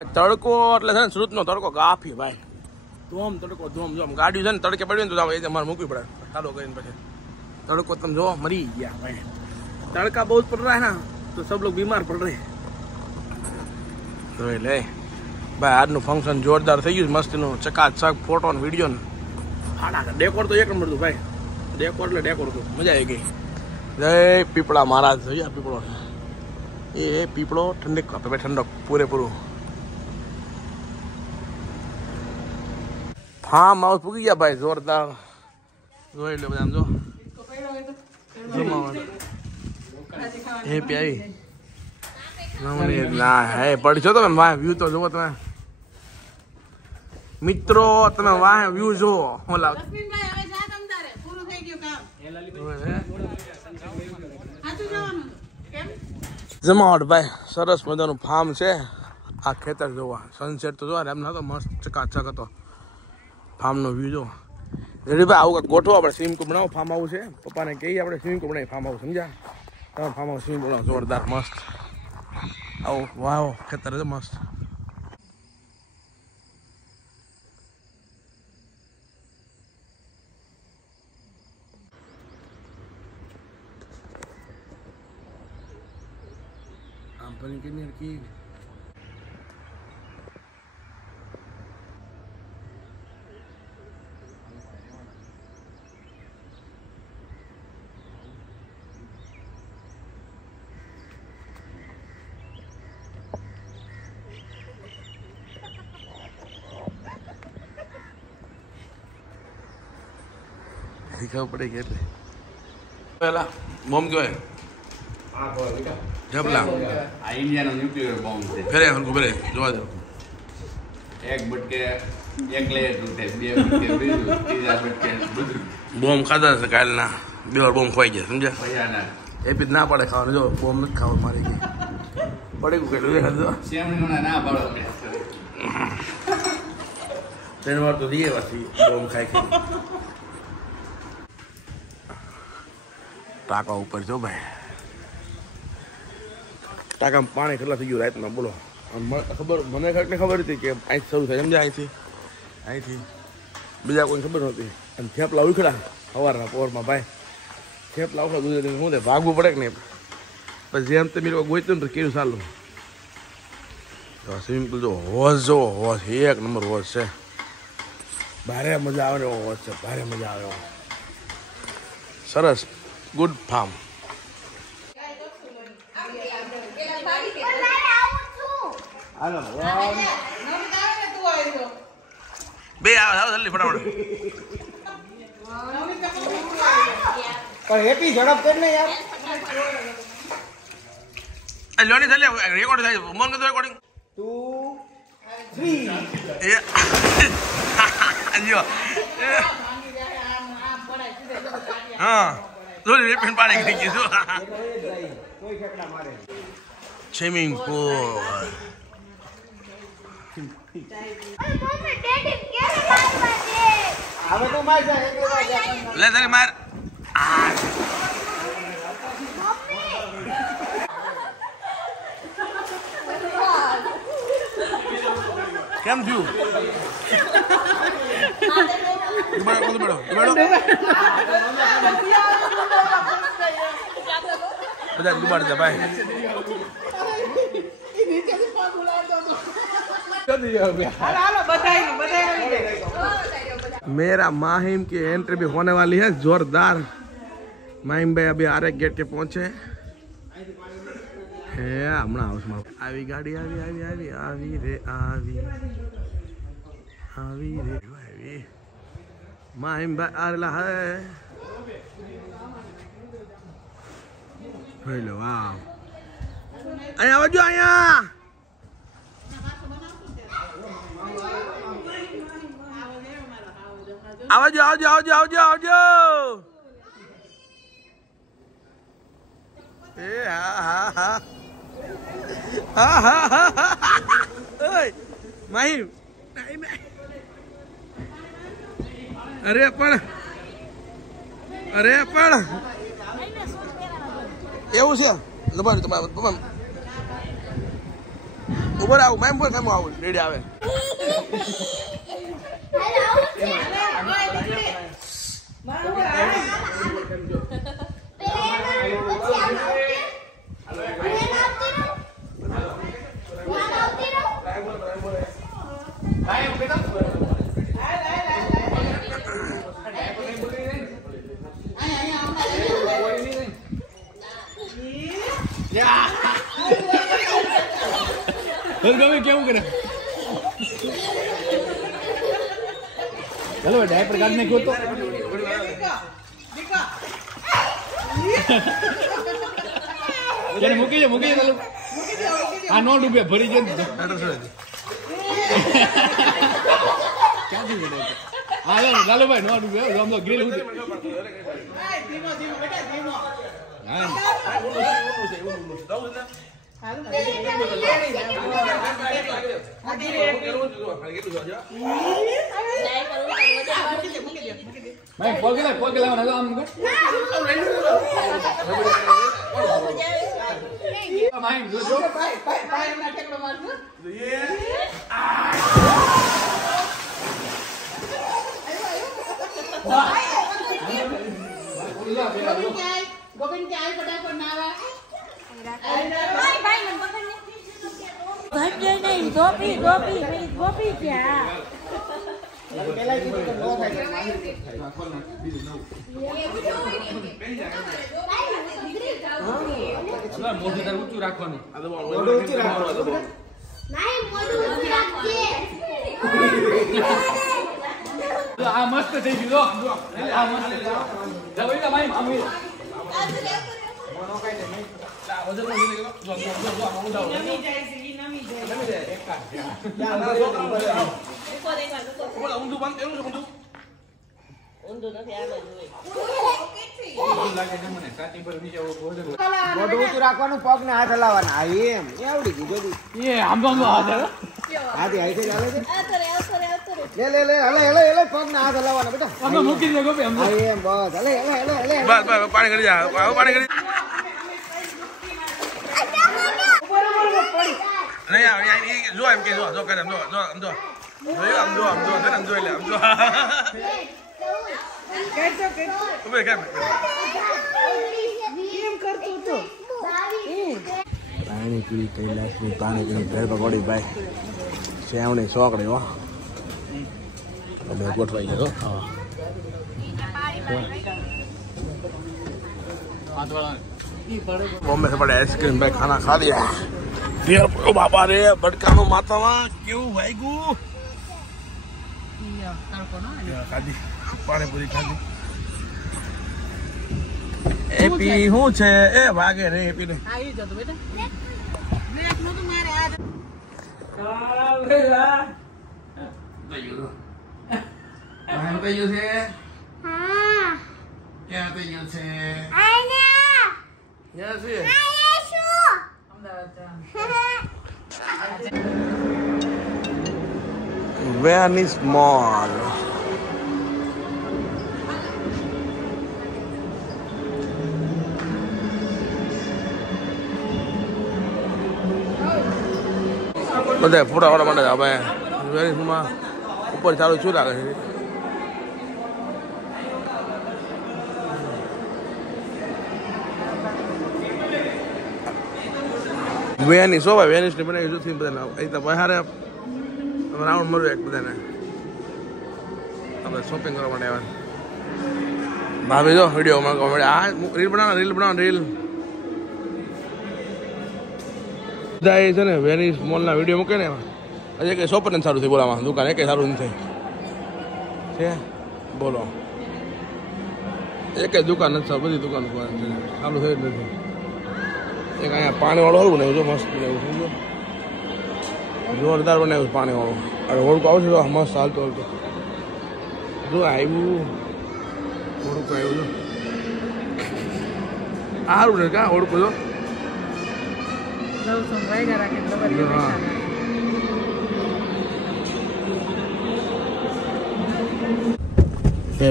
તડકો એટલે છે ને સુરતનો તડકો કાફી ભાઈ, ધોમ તડકો ધોમ જોમ. ગાડી છે ને તડકે પડી ને તો એ તમારે મૂકવી પડે ચાલુ કરીને, પછી તડકો તમે જો મરી ગયા ભાઈ. तड़का बहुत पड़ रहा है ना तो सब लोग बीमार पड़ रहे हैं. तो ले भाई आज નું ફંક્શન જોરદાર થઈ ગયું, મસ્ત નું ચકાચક ફોટો ને વિડીયો ને ડેકોર તો એક નંબર હતું ભાઈ. ડેકોર એટલે ડેકોર હતું, મજા આવી ગઈ. જય પીપળા મહારાજ. જોયા પીપળો, એ પીપળો ઠંડક આપે ભાઈ, ઠંડક પૂરેપૂરું. ફાર્મ હાઉસ પૂકી ગયા ભાઈ, જોરદાર. જોઈ લો બધા જો એ પ્યારી ના હે પડશો તમે વાહ વ્યૂ તો જુઓ તમે મિત્રો, તમે વાહ વ્યૂ જુઓ. ઓલા જમાવટ ભાઈ, સરસ મજાનું ફાર્મ છે. આ ખેતર જોવા, સનસેટ તો જોવા એમ નતો, મસ્ત ચકાચક હતો. ફાર્મનો વ્યૂ જો રેડી ભાઈ. આવું કંઈક ગોઠવો આપણે, સ્વિમિંગ પુલ બનાવો. ફાર્મ હાઉસ છે, પપ્પાને કહીએ આપણે સ્વિમિંગ પુલ બનાવી. ફાર્મ હાઉસ સમજ્યા તમે? ફાર્મ હાઉસ સ્વિમિંગ પુલ જોરદાર મસ્ત. આવો વાહ ખેતર છે મસ્ત. આમ પણ કે મેર કી ખબર પડે કે એટલે પેલા બોમ્બ કહેવાય જબલા. આ ઇન્ડિયાનો ન્યુક્લિયર બોમ્બ છે. ફેરે હરકું ફેરે જોવા દો. એક બટકે એક લેયર તૂટે, બે બટકે બીજું, ત્રીજા બટકે બધું. બોમ્બ ખાધા છે કાલના, બે વાર બોમ્બ ખવાઈ ગયા સમજ્યા? ભયાનક. એ પી ના પડે ખાવાનું, જો બોમ્બ નથી ખાવા મારી ગઈ પડે કેટલું દેખાતું. શેમણીઓના ના પાડો. 3 વાર તો દઈએ પાછી બોમ્બ ખાઈ ખાઈ. ટાંકા ઉપર જો ભાઈ, ટાંકામાં પાણી કેટલા થઈ ગયું રાતમાં બોલો. ખબર મને ખબર હતી કે અહીંથી શરૂ થાય સમજ્યા? અહીંથી બીજા કોઈ ખબર નહોતી. અને થેપલા ઉખડા સવારના પોરમાં ભાઈ, થેપલા ઉખડા ગુજરાતી શું થાય, ભાગવું પડે કે નહીં? પછી જેમ તમે લોકો ગોઈતું ને તો કેવું ચાલું. સ્વિમિંગ પુલ જો હોશ જો હોશ, એક નંબર હોશ છે. ભારે મજા આવે એવો હોશ છે, ભારે મજા આવે એવો. સરસ ગુડ ફાર્મ. બે આવે જલ્દી ફટાફટ. હેપી ઝડપ કર ને યાર. લોની ચાલે રેકોર્ડ થાય, મન કર રેકોર્ડિંગ 2 3 એ આજો હા જોલી રેપન પાણી ગઈ ગયું. કોઈ ઠેકડા મારે. સ્વિમિંગ પુલ હવે તો માર જાય લે તારે માર. કેમ થયું? બધા ડુબાડ છે ભાઈ. मेरा माहिम की एंट्री भी होने वाली है जोरदार. माहिम भाई अभी आरे गेट के पहुंचे है. हमारा हाउस में આવી ગાડી આવી આવી આવી આવી રે આવી આવી રે આવી. માહિમ ભાઈ આરેલા હે. હેલો વાવ, અહીંયા આવજો, અહીંયા આવજો આવજો આવજો આવજો આવજો. એ હા હા હા હા હા હા ઓય માહિમ. અરે પણ એવું છે તમારે ઉપર આવું મેમ બોલ મેમ આવું રેડી આવે કેવું કરે ચાલો ડાયપર કાઢ નાખ્યો તો મૂકી દે ચાલો આ નો ડૂબે ભરી જાય ક્યાંથી હા ચાલો ભાઈ નો ડૂબે આમ તો ગ્રીલ ઉઠે ભાઈ પોકે લાવવાનો આમ ભાઈ જોજો ભાઈ એમના ટેકડો મારજો ગોવિંદ કે આઈ ફટાફટ નાવા ઘટ નહીં ગોપી મેરી ગોપી ક્યાં પેલા કીધું તો નો થાય મોઢું તાર ઊંચું રાખવાનું મોઢું ઊંચું રાખવાનું નહીં મોઢું ઊંચું રાખજે આ મસ્ત થઈ ગયું જો આ મસ્ત જવાઈ ભાઈ મામી મોઢું ઊંચું રાખવાનું પગ ને હાથ હલાવવાના એમ આવડી ગયું બધું આમ તો હાથ હાથી હાથે ચાલે છે લે હલે પગ ને હાથ હલાવવાના બેટા મૂકી દે ગોપી એમ બસ હલે બસ પાણી કરી જા પાણી કરી નહીં આવે જો એમ કે જો કરે આમ જો પાણી પી કૈલાસની પાણી પીને ઘર પકોડી ભાઈ સેવણી સોકડી હો ગોઠવાઈ ગયો હા बॉम्बे से बड़े आइसक्रीम भाई खाना खा लिया फिर ओ बाबा रे बड़कानो मातावा केવું વાગ્યું ખાધી પાણીપુરી ખાધી એપી હું છે એ ભાગે રે એપી ને આવી જતો બેટા બ્રેક નો તો મારે આ કાલેલા થઈ ગયું છે હા ક્યાં થઈ ગયું છે આને યસ યસ Venice Mall. બધા ફોટા વાળા માટે હવે વેનિસમાં ઉપર ચાલુ શું લાગે છે વેનિસ હો ભાઈ વેનિસ ની બનાવી જુથી બધાને અહીં તો બહાર રાઉન્ડ મળ્યું એક બધાને આપણે શોપિંગ કરવા માટે આવ્યા ભાભી જો વિડીયો મળે આ રીલ બનાવો રીલ બધા એ છે ને વેનિસ મોલના વિડીયો મૂકે ને એમાં હજી કંઈ શોપ નથી સારું થઈ બોલામાં દુકાન એ કંઈ સારું નથી છે બોલો એ કંઈ દુકાન નથી સારું બધી દુકાન સારું થઈ જ નથી એક અહીંયા પાણીવાળું સારું બનાવ્યું છે મસ્ત બનાવ્યું સમજો જોરદાર બનાવ્યું પાણીવાળું અરે હોડકું આવશે તો મસ્ત હાલતો જો આવ્યું હોડકું આવ્યું સારું ને ક્યાં હોડકું જો હા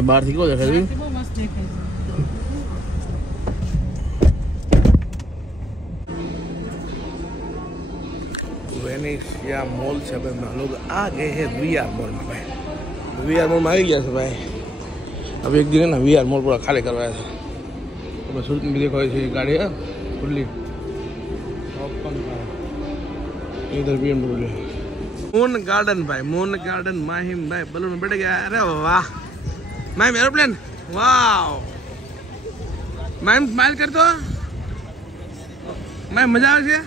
બહારથી કેવો દેખાય વેનિસ गाइस यहाँ मॉल से भाई हम लोग आ गए हैं VR मॉल में भाई। VR मॉल में आ गया था भाई। अब एक दिन है ना VR मॉल पूरा खाली करवाया था। तो बस सूरत में भी देखो ऐसी गाड़ी है खुली इधर BMW मून गार्डन भाई। मून गार्डन माहिम भाई बलून में बैठ गया। अरे वाह माहिम एरोप्लेन वाह। माहिम स्माइल कर दो। माहिम मजा आ गया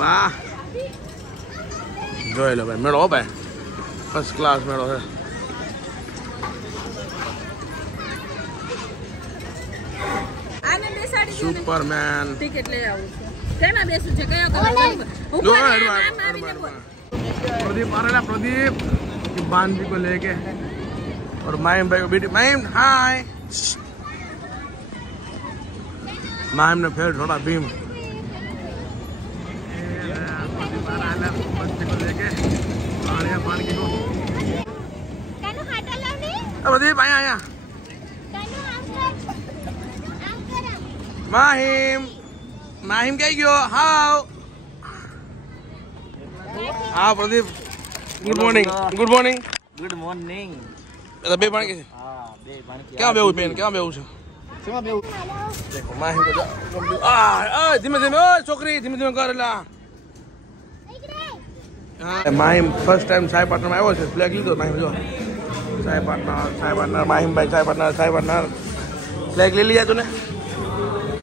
वाह। જોઈ લો ભાઈ મેળો ભાઈ ફર્સ્ટ ક્લાસ મેળો છે। આને બેસાડી દો ને સુપરમેન ટિકિટ લઈ આવું છું કેમાં બેસું છે કયો કલર ઉપર આમ આવીને બોલ प्रदीप आ रहा है प्रदीप की बांधी को लेके और माहिम भाई को बेटी माहिम हाय। माहिम ने फिर छोड़ा भीम बच्चे को लेके पानी की प्रदीप आया आया माहिम माहिम क्या गयो हाउ हाँ Pradeep good morning good morning good morning બે પાણી કે હા બે પાણી ક્યાં બેવું બેન ક્યાં બેવું છે શેમાં બેવું देखो माहिम को आ धीमे धीमे ओ छोकरी धीमे धीमे करेला। माहिम फर्स्ट टाइम चाय पार्टनर में આવ્યો છે ફ્લેગ લીધો માહિમ જો चाय पार्टनर माहिम भाई चाय पार्टनर फ्लैग ले लिया तूने।